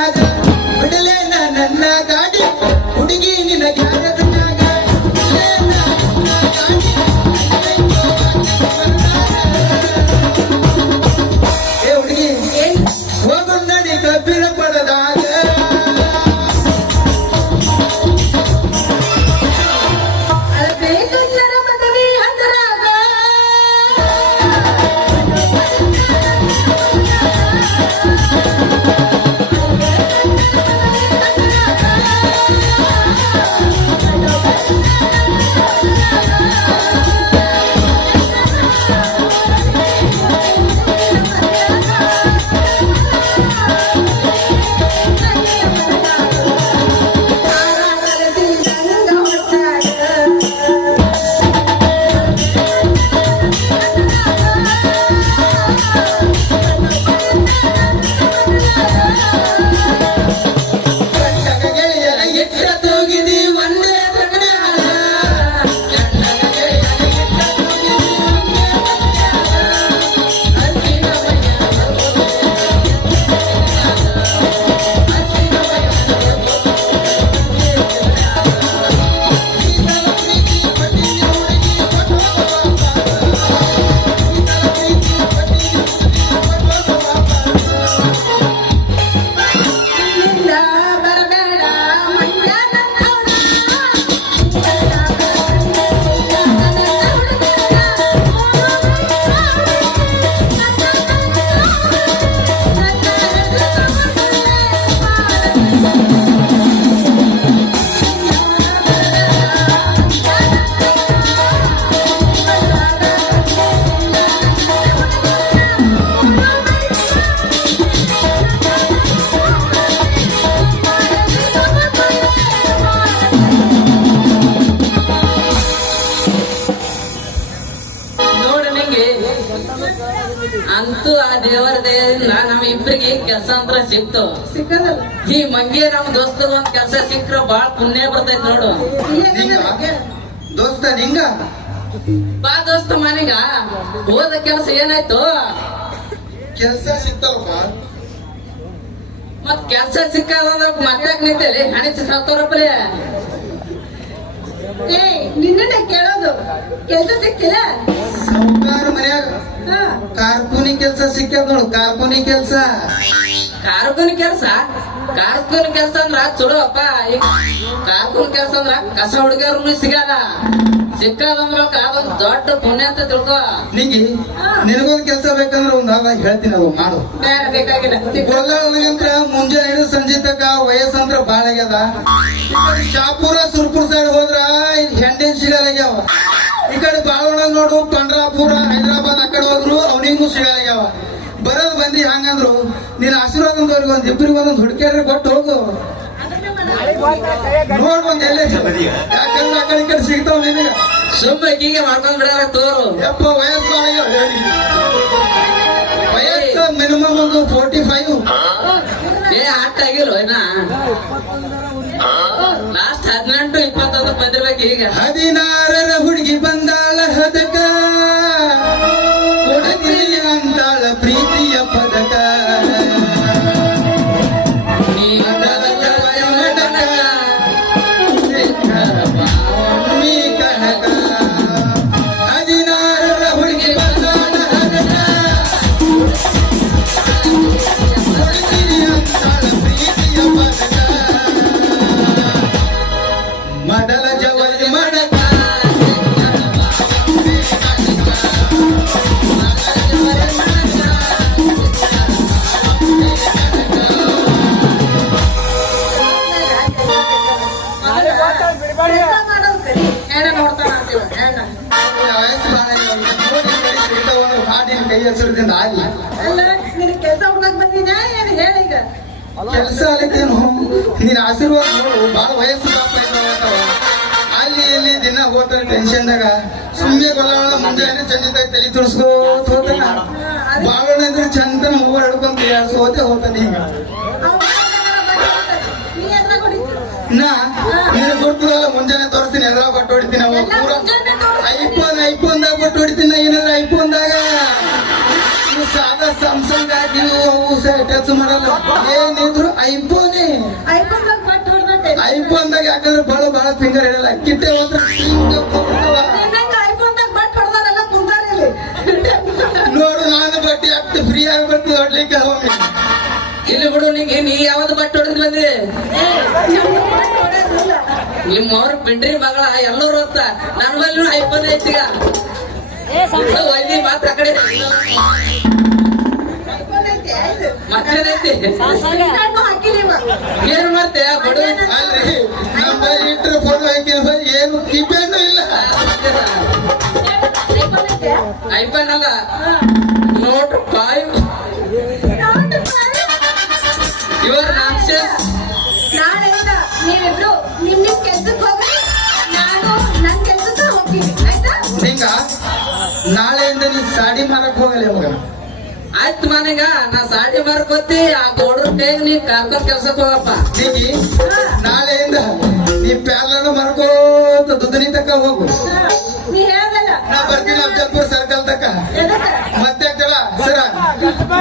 ಗ್ಯಾರೇಜ್ನಾಗ ಬಿಡಲೇನ ನನ್ನ ಗಾಡಿ ಹುಡುಗಿ ನಿನ್ನ ಗ್ಯಾರೇಜ್ನಾಗ ಬಿಡಲೇನ ನನ್ನ ಗಾಡಿ ಏ ಹುಡುಗಿ ಹೋಗು ನಡಿ ಕಬ್ಬಿನ ಪಡದಾಗ ಅಂತೂ ಆ ದೇವರ ದಯದಿಂದ ನಮ್ ಇಬ್ಬರಿಗೆ ಕೆಲಸ ಅಂತ ಸಿಕ್ತು. ಸಿಕ್ಕದಲ್ಲ ಈ ಮಂಗೆ ನಮ್ ದೋಸ್ತಗ ಒಂದ್ ಕೆಲಸ ಸಿಕ್ಕ್ರ ಬಾಳ ಪುಣ್ಯ ಬರ್ತೈತ್ ನೋಡು. ದೋಸ್ತ ನಿಂಗ ಬಾ ದೋಸ್ತ ಮನೆಗ ಹೋದ ಕೆಲಸ ಏನಾಯ್ತು? ಕೆಲಸ ಸಿಕ್ತವಪ್ಪ. ಮತ್ ಕೆಲ್ಸ ಸಿಕ್ಕಾದಂದ್ರ ಮತ್ತಾಕ್ ನಿಂತೇಳಿ ಹಣಿಸಿ ಸಾಕೋರಪ್ಪಲೇ. ಏ ನಿನ್ನ ಕೇಳೋದು ಕೆಲ್ಸ ಸಿಕ್ಕಿಲ್ಲ? ಸಾವುಕಾರ ಮನ್ಯಾಗ ಹಾ ಕಾರ್ಕೂನಿ ಕೆಲ್ಸ ಸಿಕ್ಕ್ಯಾದ ನೋಡು. ಕಾರ್ಕೂನಿ ಕೆಲ್ಸ ಕಾರ್ಕುನ್ ಕೆಲ್ಸ ಅಂದ್ರ ಚಲೋ ಅಪ್ಪ. ಈಗ ಕಾರ್ಕುನ್ ಕೆಲ್ಸ ಅಂದ್ರ ಕಸ ಹುಡುಗಿಯವ್ರು ಸಿಗಲ್ಲ. ಸಿಕ್ಕದಂದ್ರ ಅದೊಂದ್ ದೊಡ್ಡ ಪುಣ್ಯ ಅಂತ ತಿಳ್ಕೊ. ನಿಂಗಿ ನಿನಗೊಂದ್ ಕೆಲ್ಸ ಬೇಕಂದ್ರ ಒಂದ್ ಹೇಳ್ತೀನಿ, ಅದು ಮಾಡು. ಬೇಡ ಬೇಕಾಗಿಲ್ಲ. ಗೊಲ್ಲಂತ್ರ ಮುಂಜಾನೆ ಹಿಡಿದು ಸಂಜೆ ತಕ ವಯಸ್ಸಂದ್ರ ಬಾಳ ಆಗ್ಯದ. ಶಾಪುರ ಸುರ್ಪುರ್ ಸೈಡ್ ಹೋದ್ರ ಹೆಂಡಿನ ಸಿಗಲಾಗ್ಯಾವ. ಈ ಕಡೆ ಬಾಳೋಣ ನೋಡು ಪಂಡ್ರಾಪುರ ಹೈದರಾಬಾದ್ ಆ ಕಡೆ ಹೋದ್ರು ಅವನಿಗೂ ಸಿಗಲಾಗ್ಯಾವ. ಬರೋದ್ ಬಂದಿ ಹಂಗಂದ್ರು ನೀನ್ ಆಶೀರ್ವಾದವ್ರಿಗೆ ಒಂದ್ ಇಬ್ಬರಿಗೆ ಒಂದೊಂದ್ ಹುಡುಕಿಯರ್ ಕೊಟ್ಟು ಹೋಗು. ನೋಡ್ ಬಂದ್ ಎಲ್ಲೇ ಯಾಕಂದ್ರೆ ಆ ಕಡೆ ಈ ಕಡೆ ಸಿಗ್ತಾವ ನಿನಗ. ಸುಮ್ಮಕೀಗೆ ಮಾಡ್ಕೊಂಡ್ ಬಿಡಾರ ತೋರು. ಯಪ್ಪ ವಯಸ್ಸು ವಯಸ್ಸು ಮಿನಿಮಮ್ ಒಂದು 45. ಏ ಆಟ ಆಗಿಲ್ಲ ಏನ ಲಾಸ್ಟ್ 18-20 ಬಂದಿರ್ಬೇಕು. ಈಗ 16ರ ಹುಡುಗಿ ಬಂದಾಳ ಹದಕ ಕೊಡತೀನಿ ಅಂತಾಳ ಪ್ರೀತಿಯ ಪದಕ. ಮೊದಲ ಜವಳಿ ಮಡಕ ಕೈ ಹೆಸರದಿಂದ ಆಗಿ ಕೆಲಸ ಹುಡುಗಕ್ ಬಂದಿದ್ಯಾ ಏನು ಹೇಳ? ಈಗ ಕೆಲಸ ಅಲ್ಲಿದ್ದೇನು ನೀನ್ ಆಶೀರ್ವಾದ ನೋಡು. ಬಾಳ ವಯಸ್ಸು ಪಾಪ ಇದ್ದಾವ. ಅಲ್ಲಿ ಇಲ್ಲಿ ದಿನ ಹೋಗ್ತಾನೆ ಟೆನ್ಷನ್ದಾಗ. ಸುಮ್ಮನೆ ಗೊಲ್ಲ ಮುಂಜಾನೆ ಚಂದ ತಲೆ ತುರ್ಸ್ಕೋತ ಹೋತಾನ. ಬಾಳೋಣ ಅಂದ್ರೆ ಚಂದನ ಹೂವ ಹಿಡ್ಕೊಂತ ಸೋತೆ ಹೋಗ್ತಾನೆ. ಈಗ ನಾ ನೀನು ಗೊತ್ತಿಲ್ಲ ಮುಂಜಾನೆ ತೋರಿಸ್ತೀನಿ ಎದ್ರ ಬಟ್ಟು ಹೊಡಿತೀನಿ. ಅವಾಗ ಪೂರ ಐಫೋನ್ದಾಗ ಬಟ್ಟು ಹೊಡಿತೀನಿ. ಏನಾದ್ರೆ ಐಫೋನ್ದಾಗ ಸಾದಾ ಸ್ಯಾಮ್ಸಂಗ್ ನೀವು ಅವು ಟಚ್ ಮಾಡಲ್ಲ ಏನಿದ್ರು ಐಫೋನೇ ಐಫೋನ್ದಾಗ ಬಟ್ ಹೊಡ್ದಟ್ಟೆ ಐಫೋನ್ದಾಗ ಯಾಕಂದ್ರೆ ಬಹಳ ಫಿಂಗರ್ ಇಡಲ್ಲ ಕಿತ್ತೆ ಹೋದ್ರೆ ನಿನ್ನಂಗ ಐಫೋನ್ದಾಗ ಬಟ್ ಹೊಡ್ದಾರೆಲ್ಲ ಕುಂತಾರ ಇಲ್ಲಿ ನೋಡು ನಾನು ಬಟ್ಟೆ ಅಷ್ಟು ಫ್ರೀ ಆಗಿ ಬರ್ತೀವಿ ಹೊಡ್ಲಿಕ್ಕೆ ಅವಾಗ ಇಲ್ಲಿ ಬಿಡು ನೀ ಯಾವ್ದು ಬಟ್ಟೆ ಹೊಡೆದ್ ಬಂದಿ ಏ, ನಮ್ಗ್ ಬಟ್ ಹೊಡ್ಯೋದಿಲ್ಲ. ನಿಮ್ಮ ಅವ್ರ ಬಿಡ್ರಿ ಮಗಳ ಎಲ್ಲರೂ ಅಂತ ನನ್ನ ಬಲ್ಲಿ ಐಫೋನ್ ಐತಿ ಈಗ ಒಯ್ದಿ ಮಾತ್ರ ಆ ಕಡೆ ಐಫೋನ್ ಐತೆ, ಆಯ್ತು. ಮತ್ತೇನೈತಿ ಇನ್ಸ್ಟಾಗ್ರಾಮ್ಗೂ ಹಾಕಿಲ್ಲ ಇವ. ಏನ್ ಮಾಡ್ತೆ ಬಡು ಅಲ್ರಿ ನಮ್ಮ ಇಟ್ಟರು ಫೋಟೋ ಹಾಕಿದ್ರೆ ಏನು ಕಿಪೇನು ಇಲ್ಲ ಐಫೋನ್ ಐತೆ? ಐಫೋನ್ ಅಲ್ಲ ನೋಟ್ 5 ನೋಡು ಬಾರೆ. ಯುವರ್ ನಾನ್ಸೆನ್ಸ್ ನಾಳೆಯಿಂದ ನೀವಿಬ್ರು ನಿಮ್ ಕೆಲ್ಸಕ್ಕೆ ಹೋಗ್ರಿ, ನಾನು ನನ್ ಕೆಲ್ಸಕ್ಕೆ ಹೋಗ್ತೀನಿ, ಆಯ್ತಾ? ಹಿಂಗ ನಾಳೆಯಿಂದ ನೀ ಸಾಡಿ ಮಾರಕ್ ಹೋಗಲ್ಲ ಇವಾಗ ಆಯ್ತು ಮನೆಗ ನಾ ಸಾಡಿ ಮಾರ್ಕೋತಿ ಆ ಗೌಡ್ರ ಕೈಗ್ ನೀ ಕಾರ್ಕೊಂಡ್ ಕೆಲ್ಸಕ್ಕೆ ಹೋಗಪ್ಪ ನೀಗಿ ನಾಳೆಯಿಂದ ನೀ ಪ್ಯಾರ್ಲನ್ನು ಮಾರ್ಕೋತ ದುದ್ದನಿ ತಕ ಹೋಗು ನೀ ಹೇಳ್ದಲ್ಲ. ನಾ ಬರ್ತೀನಿ ಅಫಜಲ್ಪುರ್ ಸರ್ಕಲ್ ತಕ ಎದಕ್ಕ? ಮತ್ತೆ ಆಗ್ತಲ್ಲ ಸರ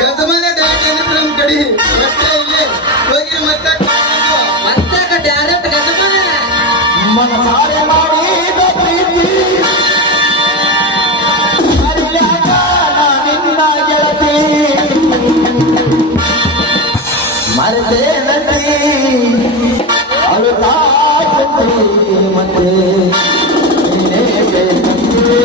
ಗಜಮನೆ ಡೈರೆಕ್ಟ್ ಏನಿತ್ತು ನಮ್ ಕಡಿ ಮತ್ತೆ ಇಲ್ಲಿ ಹೋಗಿ ಮತ್ತೆ ಮತ್ತೆ ಡೈರೆಕ್ಟ್ ಗಜಮನೆ ಮನಸಾರೆ ಮಾಡಿದ ಪ್ರೀತಿ ಮರೆಯಾಗ ನಾ ನಿನ್ನ ಗೆಳತಿ ಮರೆತೇ ನಟಿ ಅಳುತ್ತಾ ಕುಂತಿ ಮತ್ತೆ ನೀನೇ ಬೇಕಂತೆ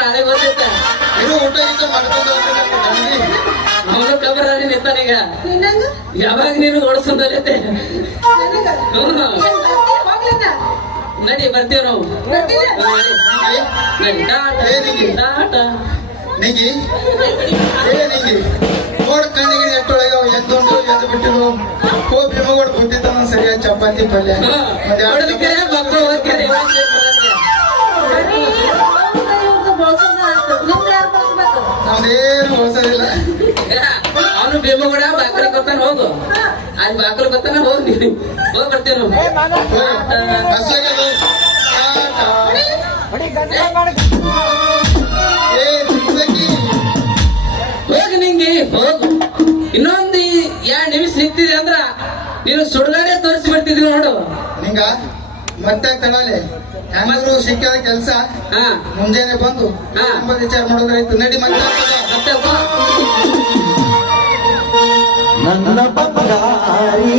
ನಾಳೆ ಗೊತ್ತೈತೆ ಇದು ಊಟ ಗೀಟ ಮಾಡ್ಕೊಂಡು ಹೋಗ್ಬೇಕು ತಂಗಿ. ಅವನು ಕಬರಾಡಿ ನಿಂತಾನೀಗ ನಿನ್ನಂಗ ಯಾವಾಗ ನೀನು ಓಡಿಸೋದಲ್ಲೈತೆ ನನಗ ಹ್ಮ್ ಏನ್ ಬರ್ತೀಯ? ಹೋಗ್ಲಣ್ಣ. ನಡಿ ಬರ್ತೀವಿ ನಾವು ಬರ್ತೀರಾ? ನಡಿ ಟಾಟಾ ನಿಂಗಿ ನಿಂಗಿ ನೋಡ್ ಕಣ್ಣಿಗೆ ಎಷ್ಟೊಳಗ ಎದ್ದೊಂಡು ಎದ್ದು ಬಿಟ್ಟಿರು ಹೋಗಿ ಭೀಮಗೋಡ್ ಕೂತಿದ್ದಾನ ಸರಿಯಾದ ಚಪಾತಿ ಪಲ್ಯ ಹೊಡೆದಕ್ಕೆ ಮಕ್ಕಳು ಹೋಗ್ತಾರೆ ಬರೀ ಅವ್ರ್ದು ಇವ್ರ್ದು ಬಳಸೋದ ಆತು. ನಿಮ್ದು ಯಾರು ಬಳಸ್ಬೇಕು? ನಮ್ದೇನು ಹೋಸದಿಲ್ಲ. ಅವನು ಭೀಮಗೌಡ ಬಾಕಲಿ ಬರ್ತಾನೆ ಹೋಗು ಹಾ. ಅಲ್ಲಿ ಬಾಕಲಿ ಬರ್ತಾನೆ ಹೋಗಿ ಹೋಗಿ ಬರ್ತೀವಿ ನಾವು ಅಷ್ಟಾಗದು. ಟಾಟಾ. ಏ ಜಿಂದಗಿ. ಹೋಗಿ ನಿಂಗೆ ಹೋಗು ಇನ್ನೊಂದು 2 ನಿಮಿಷ ನಿಂತಿದೆ ಅಂದ್ರ ನೀನು ಸುಡುಗಾಡೆ ತೋರಿಸಿ ಬಿಡ್ತಿದ್ವಿ ನೋಡು ನಿಂಗ ಮತ್ತೆ ತಗೊಳ್ಳಿ ಹೆಂಗರು ಸಿಕ್ಕಾದ ಕೆಲಸ ಹಾ ಮುಂಜಾನೆ ಬಂದು ಹಾ. ವಿಚಾರ ಮಾಡೋದಾಯ್ತು ನಡಿ ಮತ್ತೆ ಮತ್ತೆ ಬಾ. ನನ್ನ ಬಂಗಾರಿ